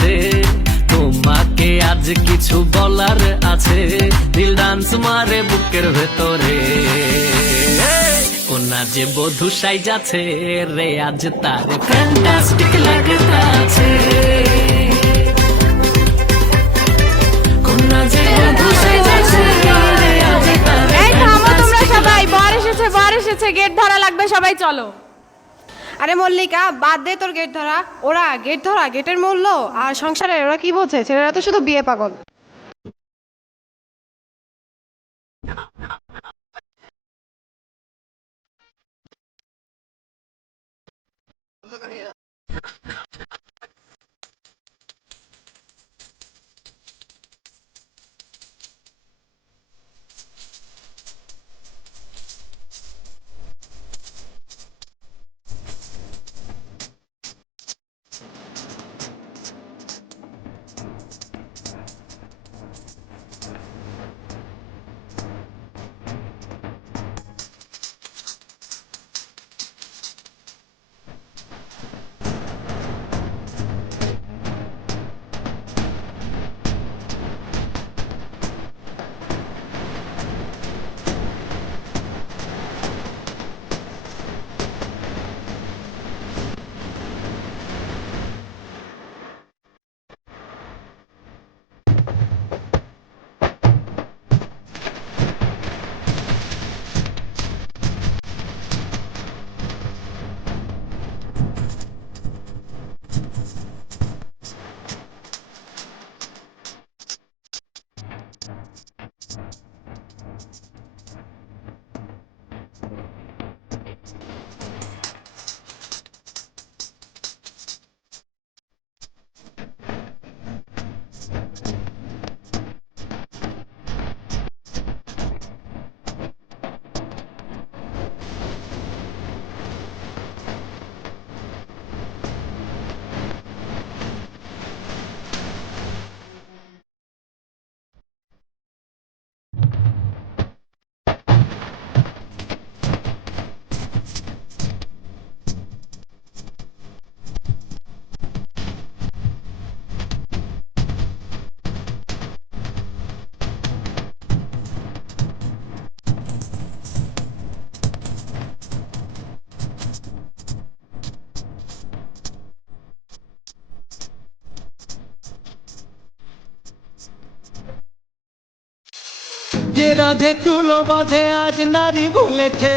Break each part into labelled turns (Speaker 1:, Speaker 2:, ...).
Speaker 1: কাছে তোমাকে আজ কিছু বলার আছে। দিল ডান্স মারে বুকের ভেতরে। কোনা যে বধু সাই যাচ্ছে রে আজ তার ফ্যান্টাস্টিক
Speaker 2: সবাই বর এসেছে বর এসেছে গেট ধরা লাগবে সবাই চলো। আরে মল্লিকা, বাদ দে তোর গেট ধরা। ওরা গেট ধরা গেটের মূল্য আর সংসারে ওরা কি বলছে? ছেলেরা তো শুধু বিয়ে পাগল।
Speaker 3: যে রাধে চুলো বাঁধে আজ নারী ভুলেছে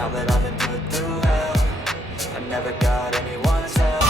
Speaker 4: Now that I've been put through hell I never got anyone's help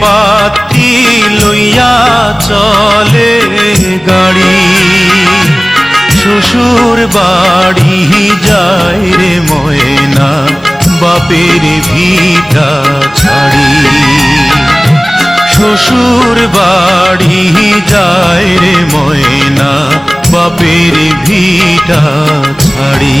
Speaker 3: পাতি লইয়া চলে গাড়ি। শ্বশুর বাড়ি যায় রে ময়না, বাপের ভিটা ছাড়ি। শ্বশুর বাড়ি যায় রে ময়না, বাপের ভিটা ছাড়ি।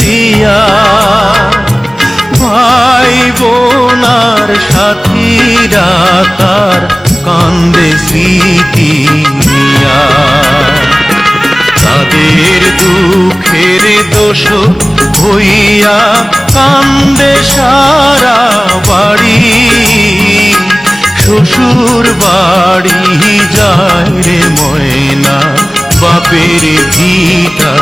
Speaker 3: দিয়া ভাই বোনার সাথীরা তার কান্দে স্মৃতি নিয়া। তাদের দুঃখের দোষ হইয়া কান্দে সারা বাড়ি। শ্বশুর বাড়ি যায় রে ময়না, বাপের ভিটা